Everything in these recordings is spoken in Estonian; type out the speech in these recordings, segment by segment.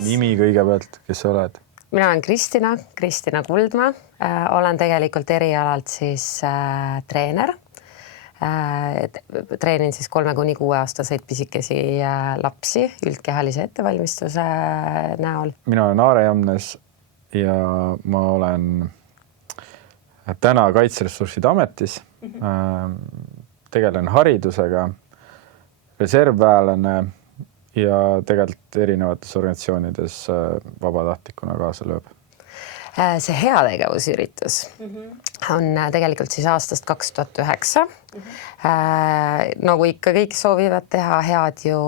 Nimi kõigepealt, kes sa oled? Mina olen Kristina Kuldma. Olen tegelikult erialalt siis treener. Treenin siis 3–6-aastaseid pisikesi lapsi üldkehalise ettevalmistuse näol. Mina olen Aare Jamnes ja ma olen täna Kaitseressursside Ametis. Tegelen haridusega, reservväelane ja tegelikult erinevates organisatsioonides vabatahtlikuna kaasa lööb. See heategevusüritus on tegelikult siis aastast 2009. Nagu ikka kõik soovivad teha head ju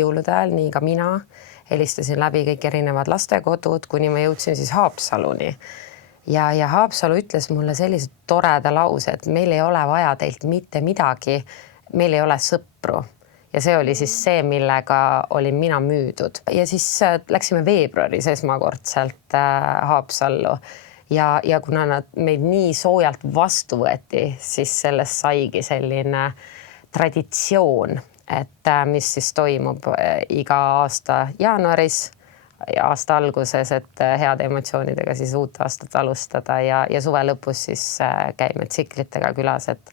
jõulude ajal, nii ka mina helistasin läbi kõik erinevad lastekodud, kuni ma jõudsin siis Haapsaluni. Ja Haapsalu ütles mulle sellise toreda lause, et meil ei ole vaja teilt mitte midagi, meil ei ole sõpru. Ja see oli siis see, millega olin mina müüdud. Ja siis läksime veebruaris esmakordselt Haapsallu. Ja kuna nad meid nii soojalt vastu võeti, siis sellest saigi selline traditsioon, et mis siis toimub iga aasta jaanuaris ja aasta alguses, et heade emotsioonidega siis uut aastat alustada ja suve lõpus siis käime tsiklitega külas, et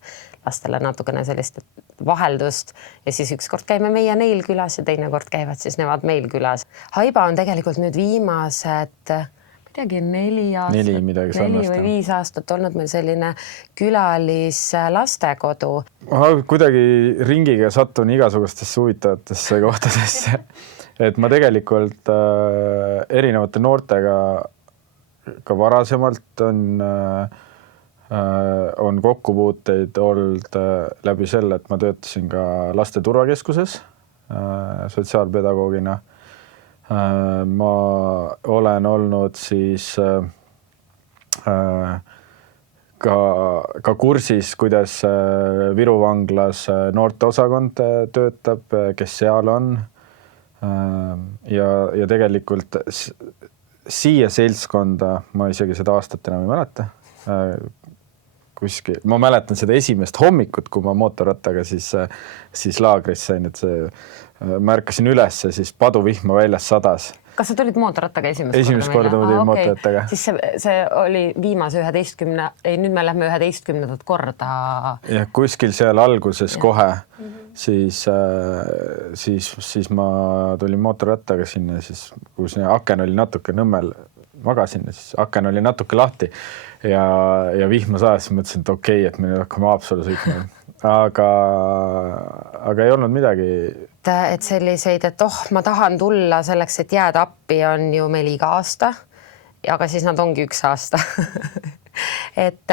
lastele natukene sellist vaheldust ja siis ükskord käime meie neil külas ja teine kord käivad siis nemad meil külas. Haiba on tegelikult nüüd viimased midagi 4 või 5 aastat olnud meil selline külalislastekodu. Ma kuidagi ringiga sattun igasugustesse huvitavatesse kohtadesse. Et ma tegelikult erinevate noortega ka varasemalt on kokkupuuteid olnud läbi selle, et ma töötasin ka laste turvakeskuses sotsiaalpedagoogina. Ma olen olnud siis ka kursis, kuidas Viru vanglas noorteosakond töötab, kes seal on. Ja tegelikult siia seltskonda, ma isegi seda aastat enam ei mäleta, kuskil. Ma mäletan seda esimest hommikut, kui ma mootorrattaga siis laagris sain, et märkasin üles, siis paduvihma väljas sadas. Kas sa tulid mootorrattaga esimest korda ma tulin mootorrattaga. Siis see oli viimase 11, nüüd me lähme 11. korda. Ja kuskil seal alguses kohe, siis ma tulin mootorrattaga sinna, siis kui see aken oli natuke Nõmmel, magasin, siis aken oli natuke lahti ja vihma saas, mõtlesin, et okei, et me nüüd hakkame Haapsalu sõitma. Aga ei olnud midagi. Et selliseid, et ma tahan tulla selleks, et jääda appi on ju meil iga aasta, aga siis nad ongi 1 aasta. et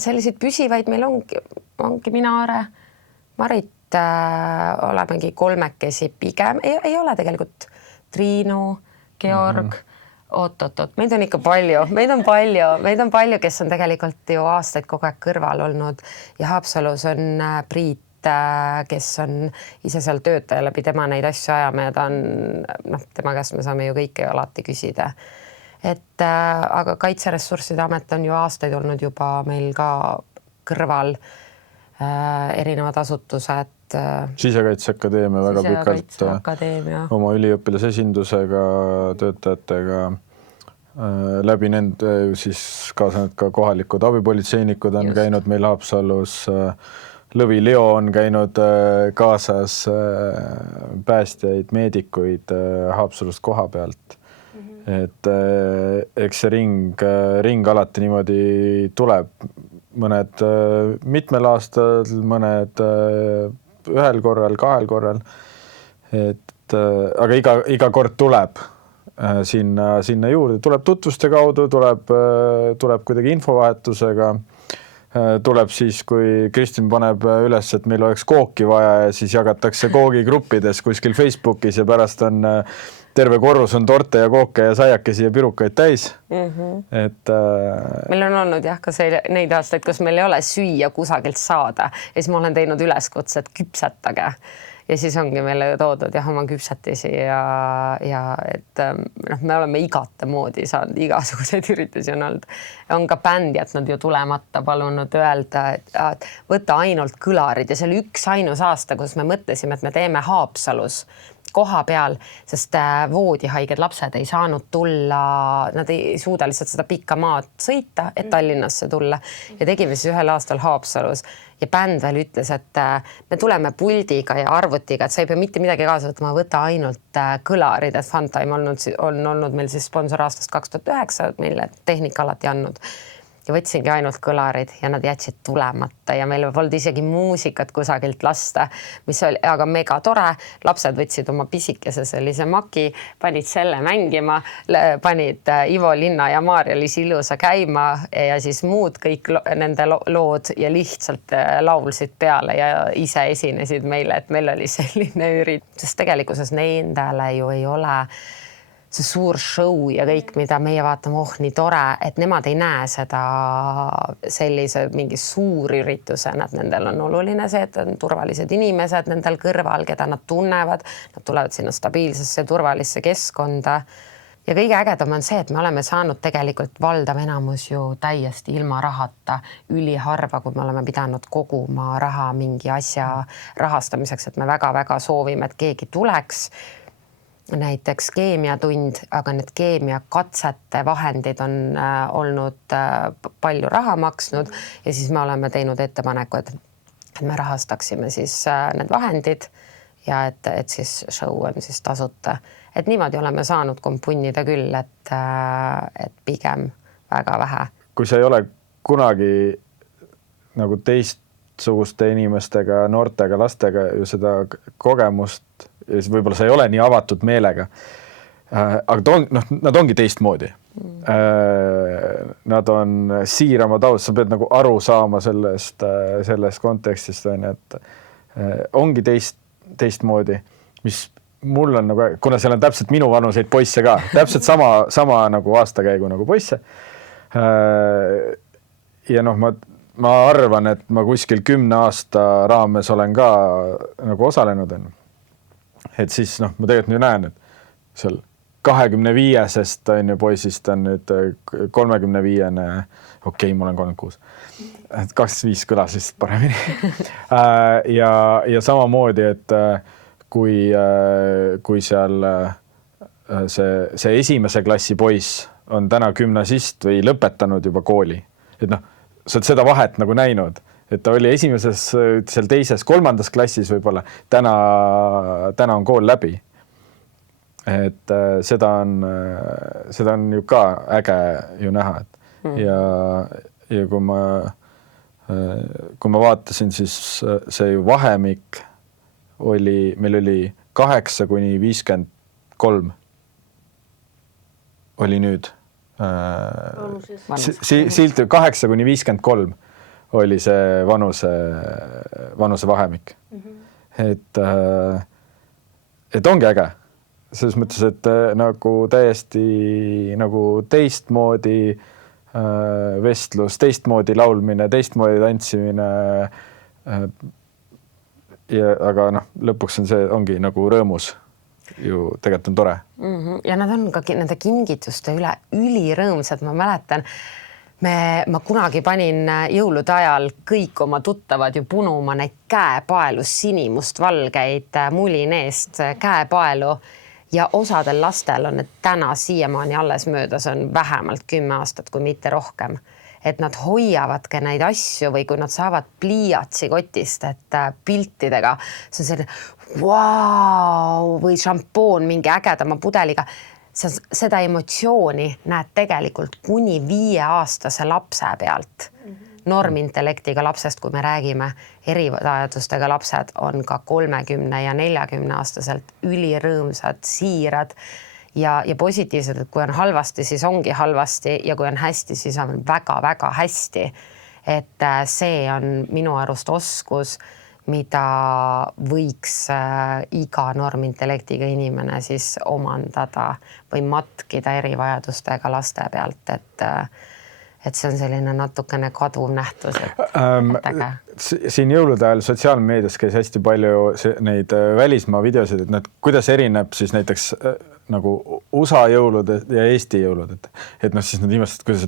selliseid püsivaid meil ongi mina, Aare, Marit, olemegi 3 pigem. Ei ole tegelikult Triinu, Georg, oot, meid on ikka palju, meid on palju, kes on tegelikult ju aastaid kogu aeg kõrval olnud ja Haapsalus on Priit, kes on ise seal töötaja läbi tema neid asju ajame ja ta on, tema käest me saame ju kõike ju alati küsida. Aga Kaitseressursside Amet on ju aastaid olnud juba meil ka kõrval erinevad asutused. Sisekaitseakadeemia väga pikalt oma üliõpilasesindusega, töötajatega läbi nende siis kaasanud ka kohalikud abipolitseinikud on käinud meil Haapsalus. Lõvi Leo on käinud kaasas päästjaid, meedikuid Haapsalust koha pealt. Et eks see ring alati niimoodi tuleb. Mõned mitmel aastal, mõned 1 korral, 2 korral. Aga iga kord tuleb sinna juurde. Tuleb tutvuste kaudu, tuleb kuidagi infovahetusega. Tuleb siis, kui Kristin paneb üles, et meil oleks kooki vaja ja siis jagatakse koogigruppides kuskil Facebookis ja pärast on terve korrus on torte ja kooke ja saiakesi ja pirukaid täis. Meil on olnud ka neid aastaid, kus meil ei ole süüa kusagilt saada ja siis ma olen teinud üleskutset küpsetage. Ja siis ongi meile toodud oma küpsetisi ja et me oleme igate moodi saanud, igasuguseid üritusi on olnud. On ka bänd jätnud ju tulemata palunud öelda, et võtta ainult kõlarid ja see oli 1 ainus aasta, kus me mõtlesime, et me teeme Haapsalus koha peal, sest voodihaiged lapsed ei saanud tulla, nad ei suuda lihtsalt seda pikka maad sõita, et Tallinnasse tulla ja tegime siis ühel aastal Haapsalus ja bänd veel ütles, et me tuleme puldiga ja arvutiga, et sa ei pea mitte midagi kaasa võtma, võta ainult kõlarid, et Funtime on olnud meil siis sponsor aastast 2009, meile tehnika alati andnud. Ja võtsingi ainult kõlarid ja nad jätsid tulemata ja meil polnud isegi muusikat kusagilt lasta, mis oli aga mega tore. Lapsed võtsid oma pisikese sellise maki, panid selle mängima, panid Ivo Linna ja Maarja-Liis Ilusa käima ja siis muud kõik nende lood ja lihtsalt laulsid peale ja ise esinesid meile, et meil oli selline üritus, sest tegelikkuses nendele ju ei ole see suur show ja kõik, mida meie vaatame, nii tore, et nemad ei näe seda sellise mingi suur üritusena, et nendel on oluline see, et on turvalised inimesed nendel kõrval, keda nad tunnevad, nad tulevad sinna stabiilsesse turvalisse keskkonda. Ja kõige ägedam on see, et me oleme saanud tegelikult valdav enamus ju täiesti ilma rahata, üliharva, kui me oleme pidanud koguma raha mingi asja rahastamiseks, et me väga-väga soovime, et keegi tuleks. Näiteks keemiatund, aga need keemiakatsete vahendid on olnud palju raha maksnud ja siis me oleme teinud ettepaneku, et me rahastaksime siis need vahendid ja et siis show on siis tasuta. Et niimoodi oleme saanud kompunnida küll, et pigem väga vähe. Kui sa ei ole kunagi nagu teistsuguste inimestega, noortega, lastega ju seda kogemust ja siis võib-olla sa ei ole nii avatud meelega. Aga nad ongi teistmoodi. Nad on siiramad aus, sa pead nagu aru saama sellest kontekstist, et ongi teistmoodi, mis mul on nagu, kuna seal on täpselt minu vanuseid poisse ka, täpselt sama nagu aastakäigu nagu poisse. Ja ma arvan, et ma kuskil 10 aasta raames olen ka nagu osalenud. Et siis ma tegelikult nüüd näen, et seal 25-sest on ju poisist on nüüd 35-ne, okei, ma olen 36, et 25 kõlas lihtsalt paremini. Ja samamoodi, et kui seal see esimese klassi poiss on täna gümnasist või lõpetanud juba kooli, et sa oled seda vahet nagu näinud, et ta oli esimeses, seal teises, 3. klassis võib-olla, täna on kool läbi. Et seda on ju ka äge ju näha. Ja kui ma vaatasin, siis see ju vahemik meil oli 8–53 oli nüüd. Silt 8–53 oli see vanuse vahemik. Et ongi äge. Selles mõttes, et nagu täiesti nagu teistmoodi vestlus, teistmoodi laulmine, teistmoodi tantsimine. Aga lõpuks ongi nagu rõõmus. Ju tegelikult on tore. Ja nad on ka nende kingituste üle ülirõõmsad, ma mäletan. Ma kunagi panin jõulude ajal kõik oma tuttavad ju punuma neid käepaelu, sinimustvalgeid mulin eest käepaelu ja osadel lastel on need täna siiamaani alles möödas on vähemalt 10 aastat, kui mitte rohkem. Et nad hoiavadki neid asju või kui nad saavad pliiatsi kotist, et piltidega, see on selline wow, või šampoon mingi ägedama pudeliga. Seda emotsiooni näed tegelikult kuni 5-aastase lapse pealt. Normintellektiga lapsest, kui me räägime, erivajadustega lapsed on ka 30 ja 40 aastaselt ülirõõmsad, siirad ja positiivsed, et kui on halvasti, siis ongi halvasti ja kui on hästi, siis on väga-väga hästi. Et see on minu arust oskus, mida võiks iga normintellektiga inimene siis omandada või matkida erivajadustega laste pealt, et see on selline natukene kaduv nähtus. Siin jõulude ajal sotsiaalmeedias käis hästi palju neid välismaa videosid, et kuidas erineb siis näiteks nagu USA jõulud ja Eesti jõulud, et siis nad imestavad, kuidas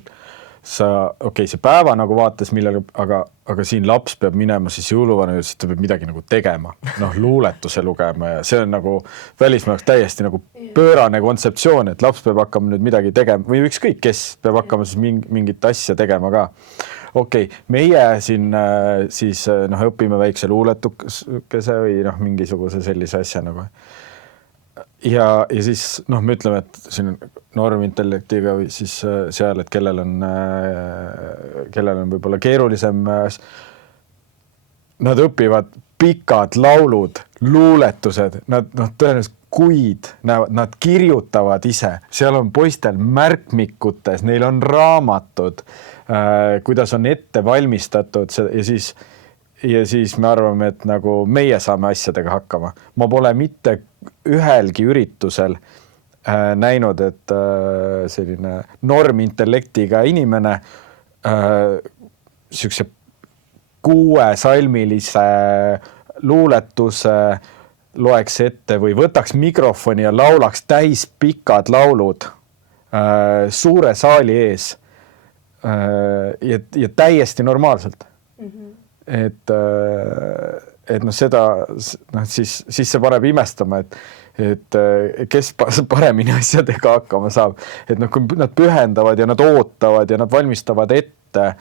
see päeva nagu vaates millega, aga siin laps peab minema siis jõuluvana, siis ta peab midagi nagu tegema, luuletuse lugema ja see on nagu välismaal täiesti nagu pöörane kontseptsioon, et laps peab hakkama nüüd midagi tegema või ükskõik kes peab hakkama siis mingit asja tegema ka. Okei, meie siin siis õpime väikse luuletukese või mingisuguse sellise asja nagu. Ja siis me ütleme, et siin normintellektiga või siis seal, et kellel on võib-olla keerulisem. Nad õpivad pikad laulud, luuletused, nad tõenäoliselt kuid näevad, nad kirjutavad ise, seal on poistel märkmikutes, neil on raamatud, kuidas on ette valmistatud ja siis me arvame, et nagu meie saame asjadega hakkama. Ma pole mitte ühelgi üritusel näinud, et selline normintellektiga inimene siukse 6-salmilise luuletuse loeks ette või võtaks mikrofoni ja laulaks täis pikad laulud suure saali ees ja täiesti normaalselt. Et seda siis see paneb imestama, et kes paremini asjadega hakkama saab. Et kui nad pühendavad ja nad ootavad ja nad valmistavad ette,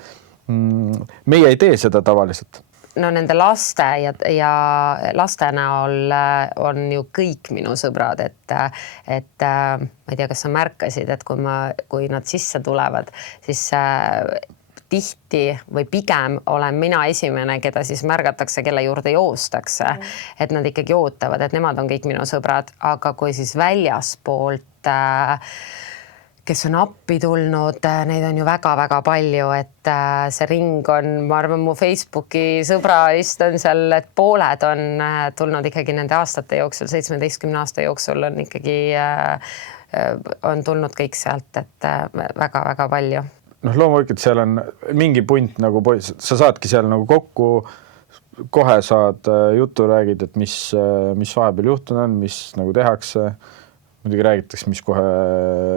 meie ei tee seda tavaliselt. Nende laste ja laste näol on ju kõik minu sõbrad, et ma ei tea, kas sa märkasid, et kui nad sisse tulevad, siis tihti või pigem olen mina esimene, keda siis märgatakse, kelle juurde joostakse, et nad ikkagi ootavad, et nemad on kõik minu sõbrad, aga kui siis väljaspoolt, kes on appi tulnud, neid on ju väga-väga palju, et see ring on, ma arvan, mu Facebooki sõbralist on seal, et pooled on tulnud ikkagi nende aastate jooksul, 17 aasta jooksul on ikkagi, on tulnud kõik sealt, et väga-väga palju. Loomulikult seal on mingi punt nagu poiss, sa saadki seal nagu kokku, kohe saad juttu, räägid, et mis vahepeal juhtunud on, mis nagu tehakse, muidugi räägitakse, mis kohe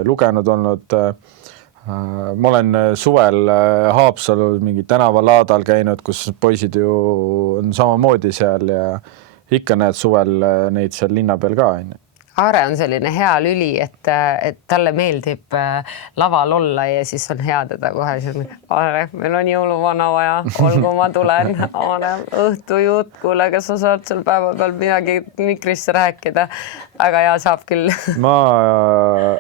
lugenud olnud. Ma olen suvel Haapsalul mingi tänavalaadal käinud, kus poisid ju on samamoodi seal ja ikka näed suvel neid seal linna peal ka. Aare on selline hea lüli, et talle meeldib laval olla ja siis on hea teda kohe selline, Aare, meil on jõuluvana vaja, olgu ma tulen, Aare, õhtujutt, kuule, kas sa saad seal päeva peal midagi mikrisse rääkida? Aga hea, saab küll. Ma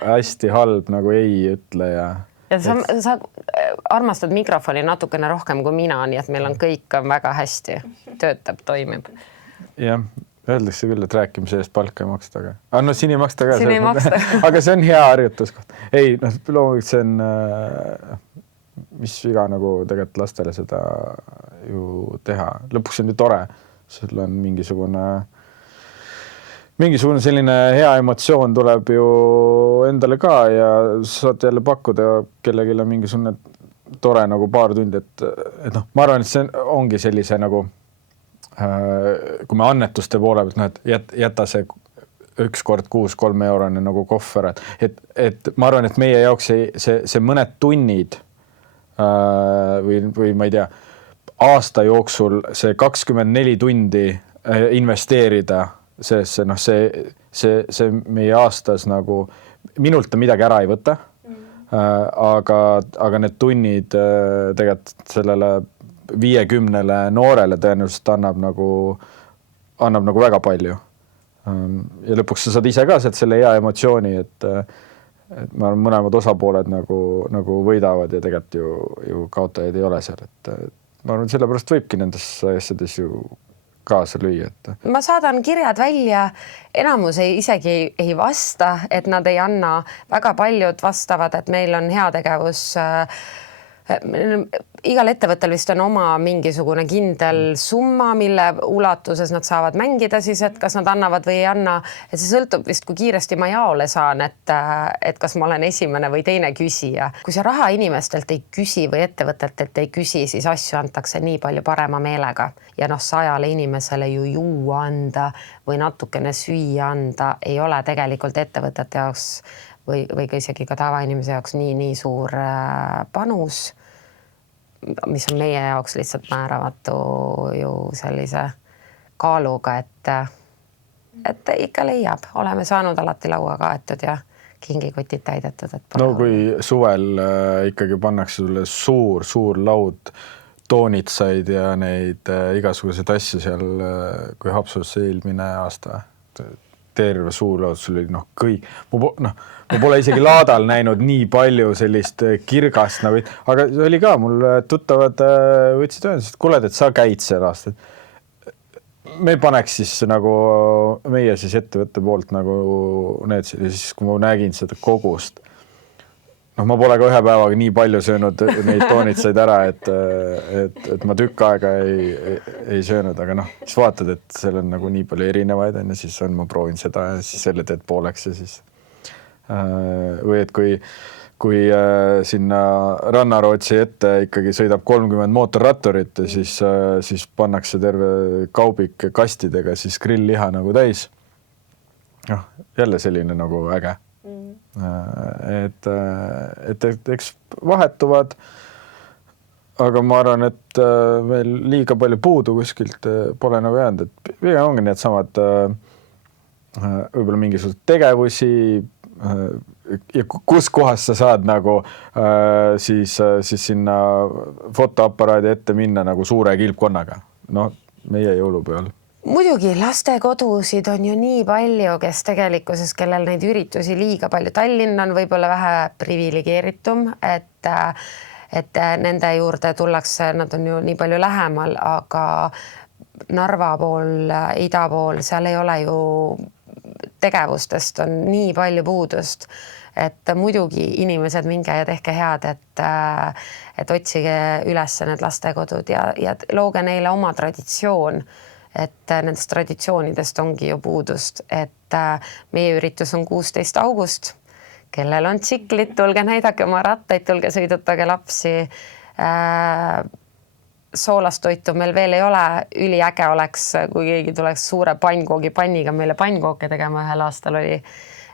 hästi halb nagu ei ütle ja sa armastad mikrofoni natukene rohkem kui mina, nii et meil on kõik on väga hästi, töötab, toimib. Jah. Öeldakse küll, et rääkimise eest palka ei maksta, aga siin ei maksta ka. Siin ei maksta. Aga see on hea harjutuskoht. Ei, loomulikult see on, mis viga nagu tegelikult lastele seda ju teha. Lõpuks on ju tore. Sul on mingisugune selline hea emotsioon tuleb ju endale ka ja saad jälle pakkuda kellelegi mingisugune tore nagu paar tundi, et ma arvan, et see ongi sellise nagu kui me annetuste poole pealt, et jäta see 1 kord kuus 3 eurone nagu kohver, et ma arvan, et meie jaoks see mõned tunnid või ma ei tea, aasta jooksul see 24 tundi investeerida, see meie aastas nagu minult midagi ära ei võta, aga need tunnid tegelikult sellele 50 noorele tõenäoliselt annab nagu väga palju. Ja lõpuks sa saad ise ka selle hea emotsiooni, et ma arvan, mõlemad osapooled nagu võidavad ja tegelikult ju kaotajaid ei ole seal. Et ma arvan, sellepärast võibki nendes asjades ju kaasa lüüa. Ma saadan kirjad välja, enamus isegi ei vasta, et nad ei anna, väga paljud vastavad, et meil on heategevus igal ettevõttel vist on oma mingisugune kindel summa, mille ulatuses nad saavad mängida siis, et kas nad annavad või ei anna, et see sõltub vist, kui kiiresti ma jaole saan, et kas ma olen esimene või teine küsija. Kui sa raha inimestelt ei küsi või ettevõtetelt ei küsi, siis asju antakse nii palju parema meelega ja 100 inimesele ju juua anda või natukene süüa anda ei ole tegelikult ettevõtete jaoks või ka isegi ka tavainimese jaoks nii suur panus, mis on meie jaoks lihtsalt määramatu ju sellise kaaluga, et ikka leiab, oleme saanud alati laua kaetud ja kingikotid täidetud. No kui suvel ikkagi pannakse sulle suur laud toonitsaid ja neid igasuguseid asju seal, kui Haapsalus eelmine aasta, terve suur laud, sul oli kõik, ma pole isegi laadal näinud nii palju sellist kirgast, aga see oli ka, mul tuttavad võtsid öelnud, et kuule, et sa käid seal aastat. Me paneks siis nagu meie siis ettevõtte poolt nagu need, siis kui ma nägin seda kogust, ma pole ka ühe päevaga nii palju söönud neid toonitsaid ära, et ma tükk aega ei söönud, aga siis vaatad, et seal on nagu nii palju erinevaid, ja siis ma proovin seda ja siis selle teed pooleks ja siis või et kui sinna Rannarootsi ette ikkagi sõidab 30 mootorratturit ja siis pannakse terve kaubik kastidega siis grillliha nagu täis. Jälle selline nagu äge. Et eks vahetuvad, aga ma arvan, et meil liiga palju puudu kuskilt pole nagu jäänud, et pigem ongi need samad võib-olla mingisugused tegevusi ja kus kohas sa saad nagu siis sinna fotoaparaadi ette minna nagu suure kilpkonnaga. Meie jõulupeol. Muidugi lastekodusid on ju nii palju, kes tegelikkuses, kellel neid üritusi liiga palju. Tallinn on võib-olla vähe privilegeeritum, et nende juurde tullakse, nad on ju nii palju lähemal, aga Narva pool, ida pool, seal ei ole ju tegevustest on nii palju puudust, et muidugi inimesed minge ja tehke head, et otsige üles need lastekodud ja looge neile oma traditsioon, et nendest traditsioonidest ongi ju puudust, et meie üritus on 16. august, kellel on tsiklit, tulge näidake oma rattaid, tulge sõidutage lapsi. Soolastoitu meil veel ei ole, üliäge oleks, kui keegi tuleks suure pannkoogipanniga meile pannkooke tegema ühel aastal oli,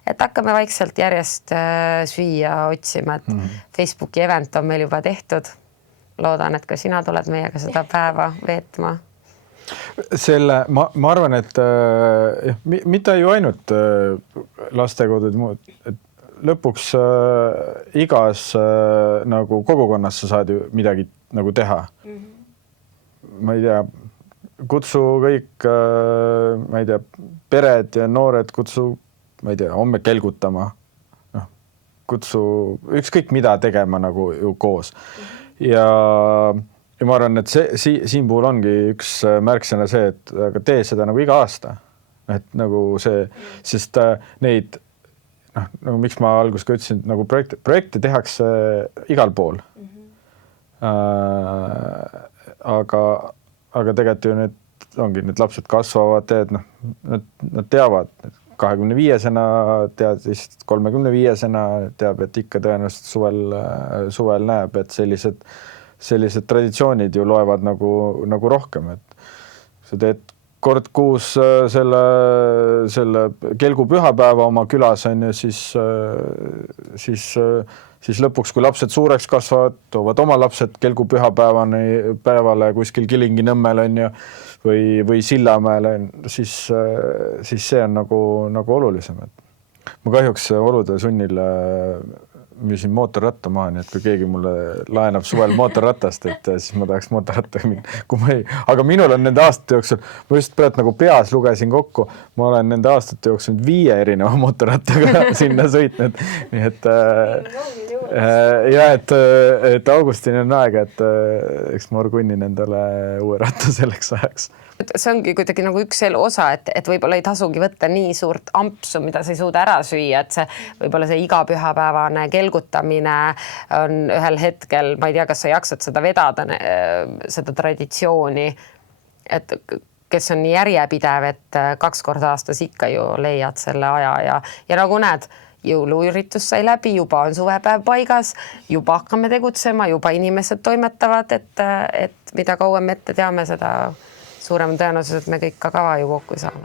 et hakkame vaikselt järjest süüa otsima, et Facebooki event on meil juba tehtud. Loodan, et ka sina tuled meiega seda päeva veetma. Ma arvan, et mitte ju ainult lastekodud, et lõpuks igas nagu kogukonnas sa saad ju midagi nagu teha. Ma ei tea, kutsu kõik, ma ei tea, pered ja noored kutsu, ma ei tea, homme kelgutama, kutsu ükskõik mida tegema nagu ju koos. Ja ma arvan, et siin puhul ongi üks märksõna see, et aga tee seda nagu iga aasta. Et nagu see, sest neid, nagu miks ma alguses ka ütlesin, nagu projekte tehakse igal pool. Aga tegelikult ju need lapsed kasvavad, nad teavad 25-sena, tead 35-sena teab, et ikka tõenäoliselt suvel näeb, et sellised traditsioonid ju loevad nagu rohkem, et sa teed kord kuus selle kelgupühapäeva oma külas on ju, siis lõpuks, kui lapsed suureks kasvavad, toovad oma lapsed kelgupühapäevale kuskil Kilingi-Nõmmel on ju, või Sillamäel, siis see on nagu olulisem. Ma kahjuks olude sunnil müüsin mootorratta maha, nii et kui keegi mulle laenab suvel mootorratast, et siis ma tahaks mootorrattaga minna. Aga minul on nende aastate jooksul, ma just praegu nagu peas lugesin kokku, ma olen nende aastate jooksul 5 erineva mootorrattaga sinna sõitnud. Nii et et Augustini on aeg, et eks ma orgunnin endale uue ratta selleks ajaks. See ongi kuidagi nagu üks elu osa, et võib-olla ei tasugi võtta nii suurt ampsu, mida sa ei suuda ära süüa, et see võib-olla see iga pühapäevane kelgutamine on ühel hetkel, ma ei tea, kas sa jaksad seda vedada, seda traditsiooni, et kes on nii järjepidev, et 2 korda aastas ikka ju leiad selle aja ja nagu näed, jõuluüritus sai läbi, juba on suvepäev paigas, juba hakkame tegutsema, juba inimesed toimetavad, et mida kauem ette teame, seda suurem tõenäosus, et me kõik ka kava ju kokku saame.